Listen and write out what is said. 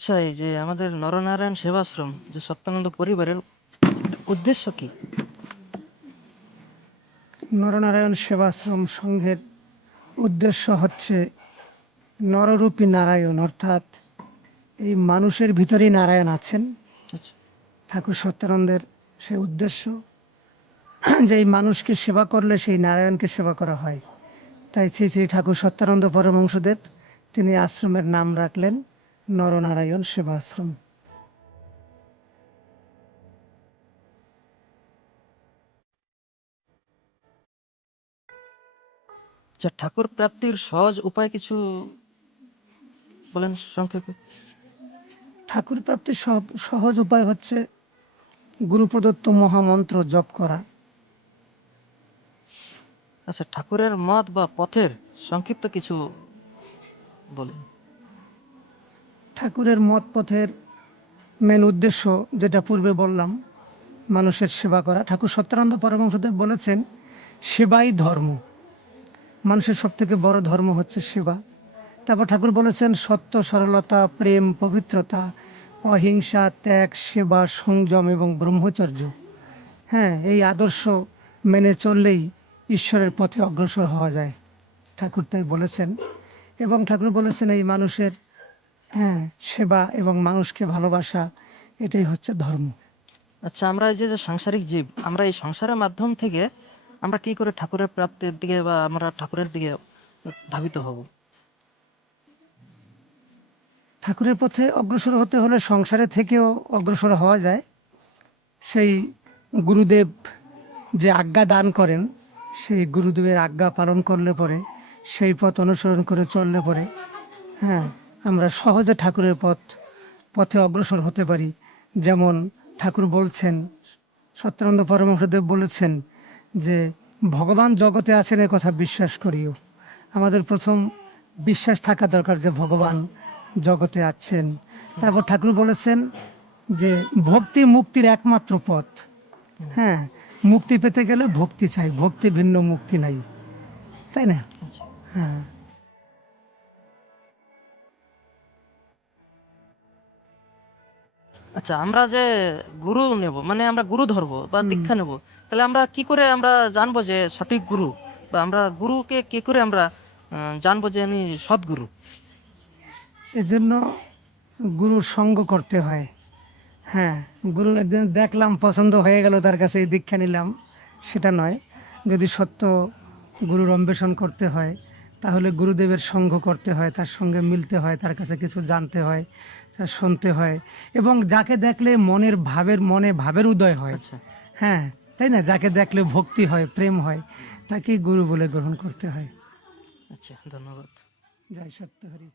আচ্ছা এই যে আমাদের নরনারায়ণ সেবাশ্রম যে সত্যানন্দ পরিবারের উদ্দেশ্য কি? নরনারায়ণ সেবাশ্রম সংঘের উদ্দেশ্য হচ্ছে নররূপী নারায়ণ অর্থাৎ এই মানুষের ভিতরেই নারায়ণ আছেন। আচ্ছা। ঠাকুর সত্যানন্দের সেই উদ্দেশ্য যে এই মানুষকে সেবা করলে সেই নারায়ণকে সেবা করা হয়। তাই শ্রী শ্রী ঠাকুর সত্যানন্দ পরমহংসদেব তিনি আশ্রমের নাম রাখলেন। নরনারায়ণ সেবাশ্রম। আচ্ছা ঠাকুর প্রাপ্তির সহজ উপায় কিছু বলেন সংক্ষেপে। ঠাকুর প্রাপ্তির সব- সহজ উপায় হচ্ছে গুরু প্রদত্ত মহামন্ত্র জপ করা। আচ্ছা ঠাকুরের মত বা পথের সংক্ষিপ্ত কিছু বলেন। ঠাকুরের মত পথের মেন উদ্দেশ্য যেটা পূর্বে বললাম, মানুষের সেবা করা। ঠাকুর সত্যানন্দ পরমহংসদেব বলেছেন, সেবাই ধর্ম। মানুষের সব থেকে বড় ধর্ম হচ্ছে সেবা। তারপর ঠাকুর বলেছেন, সত্য, সরলতা, প্রেম, পবিত্রতা, অহিংসা, ত্যাগ, সেবা, সংযম এবং ব্রহ্মচর্য। হ্যাঁ এই আদর্শ মেনে চললেই ঈশ্বরের পথে অগ্রসর হওয়া যায়। ঠাকুর তাই বলেছেন এবং ঠাকুর বলেছেন, এই মানুষের হ্যাঁ সেবা এবং মানুষকে ভালোবাসা এটাই হচ্ছে ধর্ম। আচ্ছা আমরা এই যে যে সাংসারিক জীব আমরা এই সংসারের মাধ্যম থেকে আমরা কি করে ঠাকুরের প্রাপ্তির দিকে বা আমরা ঠাকুরের দিকে ধাবিত হব? ঠাকুরের পথে অগ্রসর হতে হলে সংসারে থেকেও অগ্রসর হওয়া যায়। সেই গুরুদেব যে আজ্ঞা দান করেন সেই গুরুদেবের আজ্ঞা পালন করলে পরে সেই পথ অনুসরণ করে চললে পরে হ্যাঁ। আমরা সহজে ঠাকুরের পথ, পথে অগ্রসর হতে পারি। যেমন ঠাকুর বলছেন, সত্যানন্দ পরমহংসদেব বলেছেন যে, ভগবান জগতে আছেন এ কথা বিশ্বাস করিও। আমাদের প্রথম বিশ্বাস থাকা দরকার যে, ভগবান জগতে আছেন। তারপর ঠাকুর বলেছেন যে, ভক্তি মুক্তির একমাত্র পথ। হ্যাঁ মুক্তি পেতে গেলে ভক্তি চাই, ভক্তি ভিন্ন মুক্তি নাই। তাই না। হ্যাঁ। আচ্ছা আমরা যে গুরু নেব মানে আমরা গুরু ধরবো বা হুম। দীক্ষা নেব তাহলে আমরা কি করে আমরা জানব যে সঠিক গুরু? বা আমরা গুরুকে কি করে আমরা আহ, জানব যে আমি সৎগুরু এজন্য গুরুর সঙ্গ করতে হয়। হ্যাঁ গুরু একদিন দেখলাম পছন্দ হয়ে গেল তার কাছে এই দীক্ষা নিলাম। সেটা নয় যদি সত্য গুরুর অন্বেষণ করতে হয় তাহলে গুরুদেবের সঙ্গ করতে হয় তার সঙ্গে মিলতে হয় তার কাছে কিছু জানতে হয় তার শুনতে হয়। এবং যাকে দেখলে মনের ভাবের মনে ভাবের উদয় হয়। আচ্ছা। হ্যাঁ তাই না? যাকে দেখলে ভক্তি হয় প্রেম হয় তাকেই গুরু বলে গ্রহণ করতে হয়। আচ্ছা ধন্যবাদ। জয় সত্য হরি